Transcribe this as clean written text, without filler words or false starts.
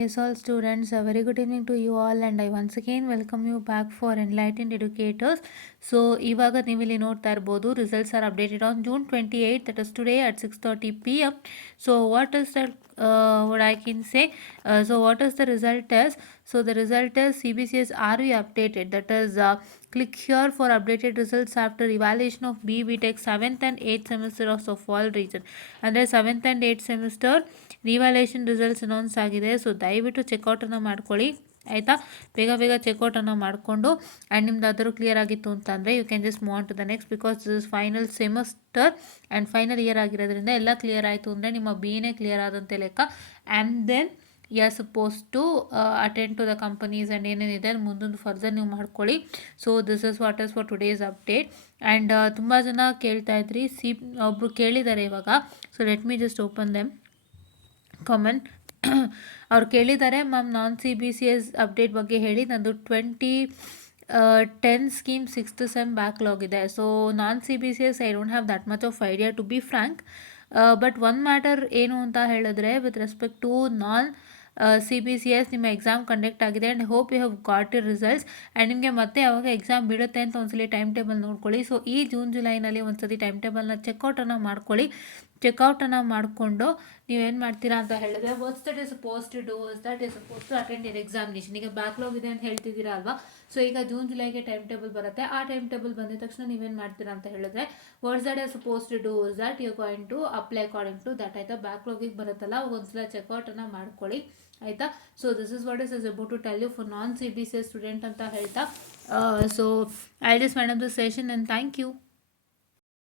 Yes, all students, a very good evening to you all, and I once again welcome you back for Enlightened Educators. So, ಇವಾಗ ನೀವಿಲ್ಲಿ ನೋಡ್ತಾ ಇರ್ಬೋದು results R updated on June 28th, that is today at 6:30 p.m. So, what is that? What I can say? So, what is the result is? So, the result is CBCS RV updated. That is, click here for updated results after evaluation of BTech 7th and 8th semester of all region. ಅಂದರೆ 7th and 8th semester revaluation results announce ಆಗಿದೆ. So ದಯವಿಟ್ಟು ಚೆಕ್ಔಟನ್ನು ಮಾಡ್ಕೊಳ್ಳಿ ಆಯಿತಾ. ಬೇಗ ಬೇಗ ಚೆಕ್ಔಟನ್ನು ಮಾಡಿಕೊಂಡು and ನಿಮ್ದು ಅದರೂ clear ಆಗಿತ್ತು ಅಂತಂದರೆ you can just move on to the next, because this is final semester and final year ಆಗಿರೋದ್ರಿಂದ ಎಲ್ಲ ಕ್ಲಿಯರ್ ಆಯಿತು ಅಂದರೆ ನಿಮ್ಮ BA ಕ್ಲಿಯರ್ ಆದಂತೆ ಲೆಕ್ಕ. And then you are suppose to attend to the companies and ಏನೇನಿದೆ ಅದು ಮುಂದೊಂದು ಫರ್ದರ್ ನೀವು ಮಾಡ್ಕೊಳ್ಳಿ. So this is what is for today's update. And ತುಂಬ ಜನ ಕೇಳ್ತಾ ಇದ್ರಿ, ಒಬ್ಬರು ಕೇಳಿದ್ದಾರೆ ಇವಾಗ. So let me just open them common. ಅವ್ರು ಕೇಳಿದ್ದಾರೆ, ಮ್ಯಾಮ್ ನಾನ್ CBCS ಅಪ್ಡೇಟ್ ಬಗ್ಗೆ ಹೇಳಿ, ನಂದು 2010 ಸ್ಕೀಮ್ 6th ಸೆಮ್ ಬ್ಯಾಕ್ಲಾಗ್ ಇದೆ. So non CBCS I don't have that much of idea to be frank. But one matter ಏನು ಅಂತ ಹೇಳಿದ್ರೆ, with respect to non CBCS ನಿಮ್ಮ ಎಕ್ಸಾಮ್ ಕಂಡಕ್ಟ್ ಆಗಿದೆ and hope you have got your results. And ನಿಮಗೆ ಮತ್ತೆ ಯಾವಾಗ exam ಬಿಡುತ್ತೆ ಅಂತ ಒಂದ್ಸಲಿ ಟೈಮ್ ಟೇಬಲ್ ನೋಡ್ಕೊಳ್ಳಿ. ಸೊ ಈ ಜೂನ್ ಜುಲೈನಲ್ಲಿ ಒಂದ್ಸತಿ ಟೈಮ್ ಟೇಬಲ್ನ ಚೆಕ್ಔಟನ್ನು ಮಾಡ್ಕೊಳ್ಳಿ. ಚೆಕ್ಔಟನ್ನು ಮಾಡಿಕೊಂಡು ನೀವೇನು ಮಾಡ್ತೀರಾ ಅಂತ ಹೇಳಿದ್ರೆ, what's that is suppose to do is that is suppose to attend your examination. ಈಗ ಬ್ಯಾಕ್ಲಾಗ್ ಇದೆ ಅಂತ ಹೇಳ್ತಿದ್ದೀರಾ ಅಲ್ವಾ. ಸೊ ಈಗ ಜೂನ್ ಜುಲೈಗೆ ಟೈಮ್ ಟೇಬಲ್ ಬರುತ್ತೆ. ಆ ಟೈಮ್ ಟೇಬಲ್ ಬಂದಿದ ತಕ್ಷಣ ನೀವೇನು ಮಾಡ್ತೀರಾ ಅಂತ ಹೇಳಿದ್ರೆ, what's that is suppose to do is that you going to apply according to that ಆಯಿತಾ. ಬ್ಯಾಕ್ಲಾಗಿಗೆ ಬರುತ್ತಲ್ಲ ಒಂದ್ಸಲ ಚೆಕ್ಔಟನ್ನು ಮಾಡ್ಕೊಳ್ಳಿ ಆಯಿತಾ. So this is what is about to tell you for non CBCS student ಅಂತ ಹೇಳ್ತಾ. So I just wind up the session and thank you.